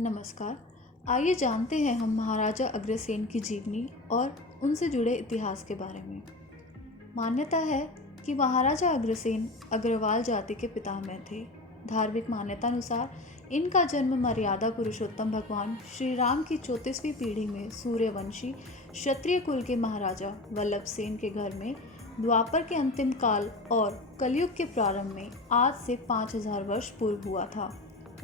नमस्कार। आइए जानते हैं हम महाराजा अग्रसेन की जीवनी और उनसे जुड़े इतिहास के बारे में। मान्यता है कि महाराजा अग्रसेन अग्रवाल जाति के पितामह थे। धार्मिक मान्यता अनुसार इनका जन्म मर्यादा पुरुषोत्तम भगवान श्री राम की 34वीं पीढ़ी में सूर्यवंशी क्षत्रिय कुल के महाराजा वल्लभ सेन के घर में द्वापर के अंतिम काल और कलयुग के प्रारंभ में आज से 5000 वर्ष पूर्व हुआ था।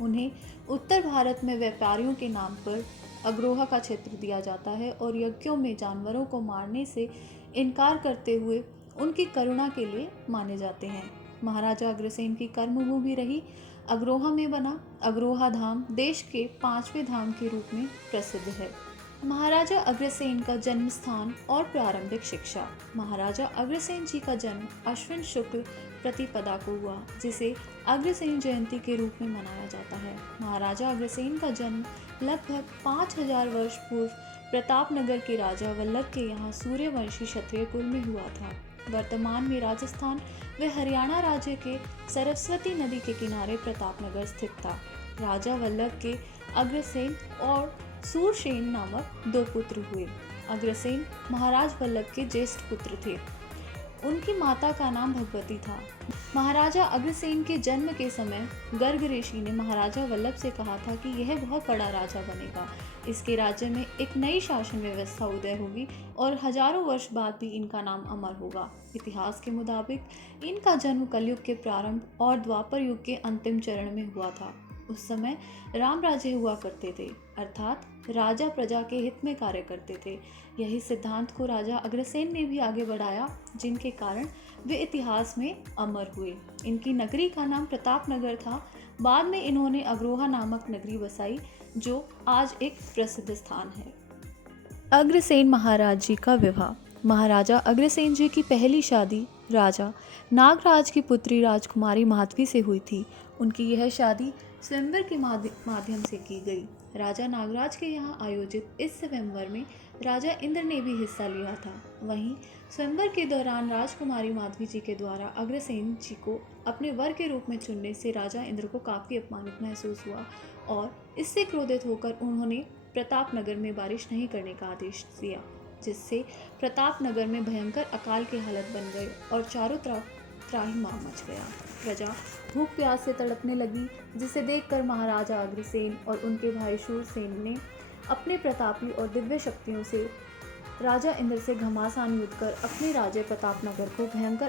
उन्हें उत्तर भारत में व्यापारियों के नाम पर अग्रोहा का क्षेत्र दिया जाता है और यज्ञों में जानवरों को मारने से इनकार करते हुए उनकी करुणा के लिए माने जाते हैं। महाराजा अग्रसेन की कर्मभूमि रही अग्रोहा में बना अग्रोहा धाम देश के 5वें धाम के रूप में प्रसिद्ध है। महाराजा अग्रसेन का जन्म स्थान और प्रारंभिक शिक्षा। महाराजा अग्रसेन जी का जन्म अश्विन शुक्ल प्रतिपदा को हुआ, जिसे अग्रसेन जयंती के रूप में मनाया जाता है। महाराजा अग्रसेन का जन्म लगभग 5000 वर्ष पूर्व प्रतापनगर के राजा वल्लभ के यहाँ सूर्यवंशी क्षत्रिय कुल में हुआ था। वर्तमान में राजस्थान व हरियाणा राज्य के सरस्वती नदी के किनारे प्रतापनगर स्थित था। राजा वल्लभ के अग्रसेन और सूरसेन नामक 2 पुत्र हुए। अग्रसेन महाराज वल्लभ के ज्येष्ठ पुत्र थे। उनकी माता का नाम भगवती था। महाराजा अग्रसेन के जन्म के समय गर्ग ऋषि ने महाराजा वल्लभ से कहा था कि यह बहुत बड़ा राजा बनेगा। इसके राज्य में एक नई शासन व्यवस्था उदय होगी और हजारों वर्ष बाद भी इनका नाम अमर होगा। इतिहास के मुताबिक इनका जन्म कलयुग के प्रारंभ और द्वापर युग के अंतिम चरण में हुआ था। उस समय राम राज्य हुआ करते थे, अर्थात राजा प्रजा के हित में कार्य करते थे। यही सिद्धांत को राजा अग्रसेन ने भी आगे बढ़ाया, जिनके कारण वे इतिहास में अमर हुए। इनकी नगरी का नाम प्रतापनगर था। बाद में इन्होंने अग्रोहा नामक नगरी बसाई, जो आज एक प्रसिद्ध स्थान है। अग्रसेन महाराज जी का विवाह। महाराजा अग्रसेन जी की पहली शादी राजा नागराज की पुत्री राजकुमारी माधवी से हुई थी। उनकी यह शादी स्वयंवर के माध्यम से की गई। राजा नागराज के यहाँ आयोजित इस स्वयंवर में राजा इंद्र ने भी हिस्सा लिया था। वहीं स्वयंवर के दौरान राजकुमारी माधवी जी के द्वारा अग्रसेन जी को अपने वर के रूप में चुनने से राजा इंद्र को काफ़ी अपमानित महसूस हुआ और इससे क्रोधित होकर उन्होंने प्रतापनगर में बारिश नहीं करने का आदेश दिया, जिससे प्रतापनगर में भयंकर अकाल की हालत बन गई और चारों तरफ त्राहिमाम मच गया। प्रजा भूख प्यास से तड़पने लगी, जिसे देखकर महाराजा अग्रसेन और उनके भाई शूरसेन ने अपने प्रतापी और दिव्य शक्तियों से राजा इंद्र से घमासान युद्ध कर अपने राज्य प्रतापनगर को भयंकर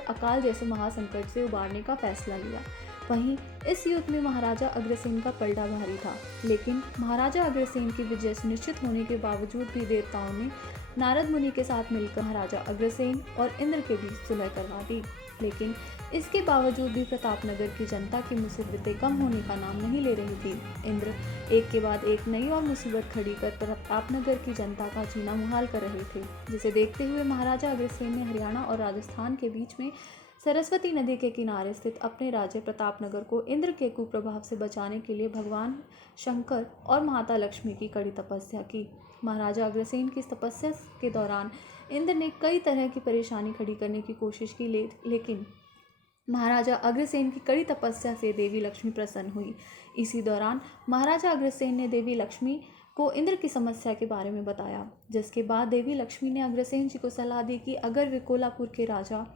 अकाल जैसे महासंकट से उबारने का फैसला लिया। वहीं इस युद्ध में महाराजा अग्रसेन का पलड़ा भारी था, लेकिन महाराजा अग्रसेन की विजय सुनिश्चित होने के बावजूद भी देवताओं ने नारद मुनि के साथ मिलकर महाराजा अग्रसेन और इंद्र के बीच सुलह करवा दी। लेकिन इसके बावजूद भी प्रतापनगर की जनता की मुसीबतें कम होने का नाम नहीं ले रही थी। इंद्र एक के बाद एक नई और मुसीबत खड़ी कर प्रतापनगर की जनता का जीना मुहाल कर रहे थे, जिसे देखते हुए महाराजा अग्रसेन ने हरियाणा और राजस्थान के बीच में सरस्वती नदी के किनारे स्थित अपने राज्य प्रतापनगर को इंद्र के कुप्रभाव से बचाने के लिए भगवान शंकर और माता लक्ष्मी की कड़ी तपस्या की। महाराजा अग्रसेन की तपस्या के दौरान इंद्र ने कई तरह की परेशानी खड़ी करने की कोशिश की, लेकिन महाराजा अग्रसेन की कड़ी तपस्या से देवी लक्ष्मी प्रसन्न हुई। इसी दौरान महाराजा अग्रसेन ने देवी लक्ष्मी को इंद्र की समस्या के बारे में बताया, जिसके बाद देवी लक्ष्मी ने अग्रसेन जी को सलाह दी कि अगर वे कोल्हापुर के राजा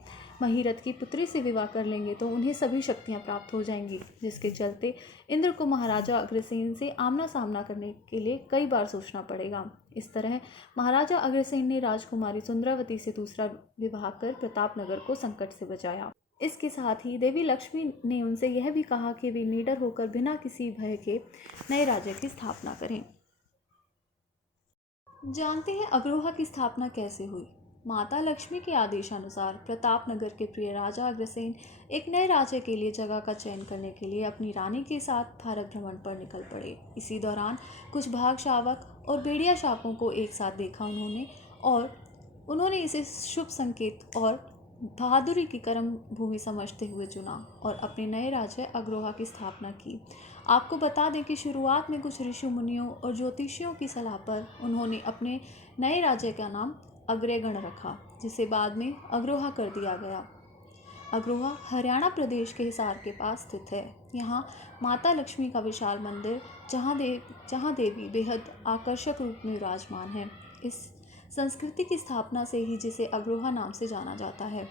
महिरथ की पुत्री से विवाह कर लेंगे तो उन्हें सभी शक्तियां प्राप्त हो जाएंगी, जिसके चलते इंद्र को महाराजा अग्रसेन से आमना सामना करने के लिए कई बार सोचना पड़ेगा। इस तरह महाराजा अग्रसेन ने राजकुमारी सुंदरावती से दूसरा विवाह कर प्रतापनगर को संकट से बचाया। इसके साथ ही देवी लक्ष्मी ने उनसे यह भी कहा कि वे निडर होकर बिना किसी भय के नए राज्य की स्थापना करें। जानते हैं अग्रोहा की स्थापना कैसे हुई। माता लक्ष्मी के आदेशानुसार प्रतापनगर के प्रिय राजा अग्रसेन एक नए राज्य के लिए जगह का चयन करने के लिए अपनी रानी के साथ भारत भ्रमण पर निकल पड़े। इसी दौरान कुछ भाग शावक और भेड़िया शावकों को एक साथ देखा उन्होंने इसे शुभ संकेत और बहादुरी की कर्म भूमि समझते हुए चुना और अपने नए राज्य अग्रोहा की स्थापना की। आपको बता दें कि शुरुआत में कुछ ऋषि मुनियों और ज्योतिषियों की सलाह पर उन्होंने अपने नए राज्य का नाम अग्रगण रखा, जिसे बाद में अग्रोहा कर दिया गया। अग्रोहा हरियाणा प्रदेश के हिसार के पास स्थित है। यहाँ माता लक्ष्मी का विशाल मंदिर, जहाँ देवी बेहद आकर्षक रूप में विराजमान है। इस संस्कृति की स्थापना से ही जिसे अग्रोहा नाम से जाना जाता है।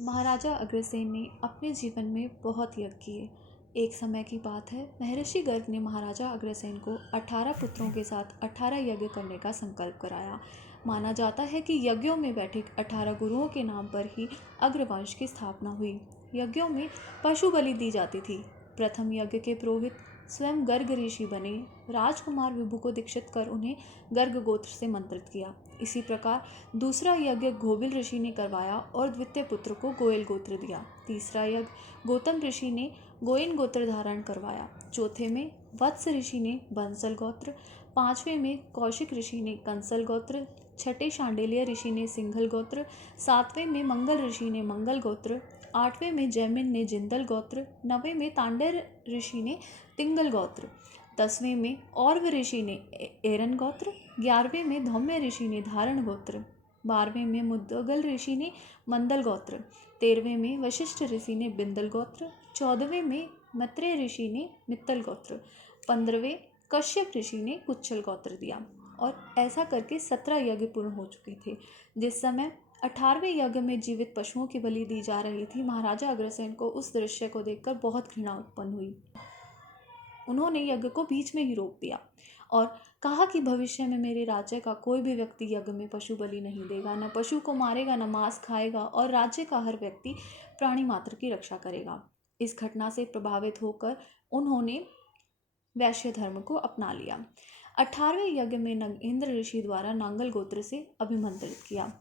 महाराजा अग्रसेन ने अपने जीवन में बहुत यज्ञ किए। एक समय की बात है, महर्षि गर्ग ने महाराजा अग्रसेन को 18 पुत्रों के साथ 18 यज्ञ करने का संकल्प कराया। माना जाता है कि यज्ञों में बैठे 18 गुरुओं के नाम पर ही अग्रवंश की स्थापना हुई। यज्ञों में पशु बलि दी जाती थी। प्रथम यज्ञ के पुरोहित स्वयं गर्ग ऋषि बने। राजकुमार विभु को दीक्षित कर उन्हें गर्ग गोत्र से मंत्रित किया। इसी प्रकार दूसरा यज्ञ घोबिल ऋषि ने करवाया और द्वितीय पुत्र को गोयल गोत्र दिया। तीसरा यज्ञ गौतम ऋषि ने गोयन गोत्र धारण करवाया। चौथे में वत्स ऋषि ने बंसल गोत्र, पांचवें में कौशिक ऋषि ने कंसल गोत्र, छठे शांडिल्य ऋषि ने सिंघल गोत्र, सातवें में मंगल ऋषि ने मंगल गोत्र, आठवें में जैमिन ने जिंदल गोत्र, नवें में तांडेर ऋषि ने तिंगल गोत्र, 10वें में औरव ऋषि ने एरन गोत्र, 11वें में धौम्य ऋषि ने धारण गोत्र, 12वें में मुद्गल ऋषि ने मंदल गोत्र, 13वें में वशिष्ठ ऋषि ने बिंदल गोत्र, 14वें में मैत्रेय ऋषि ने मित्तल गोत्र, 15वें कश्यप ऋषि ने कुच्छल गोत्र दिया। और ऐसा करके 17 यज्ञ पूर्ण हो चुके थे। जिस समय 18वें यज्ञ में जीवित पशुओं की बलि दी जा रही थी, महाराजा अग्रसेन को उस दृश्य को देखकर बहुत घृणा उत्पन्न हुई। उन्होंने यज्ञ को बीच में ही रोक दिया और कहा कि भविष्य में मेरे राज्य का कोई भी व्यक्ति यज्ञ में पशु बलि नहीं देगा, न पशु को मारेगा, न मांस खाएगा, और राज्य का हर व्यक्ति प्राणी मात्र की रक्षा करेगा। इस घटना से प्रभावित होकर उन्होंने वैश्य धर्म को अपना लिया। 18वें यज्ञ में नगेंद्र ऋषि द्वारा नांगल गोत्र से अभिमंत्रित किया।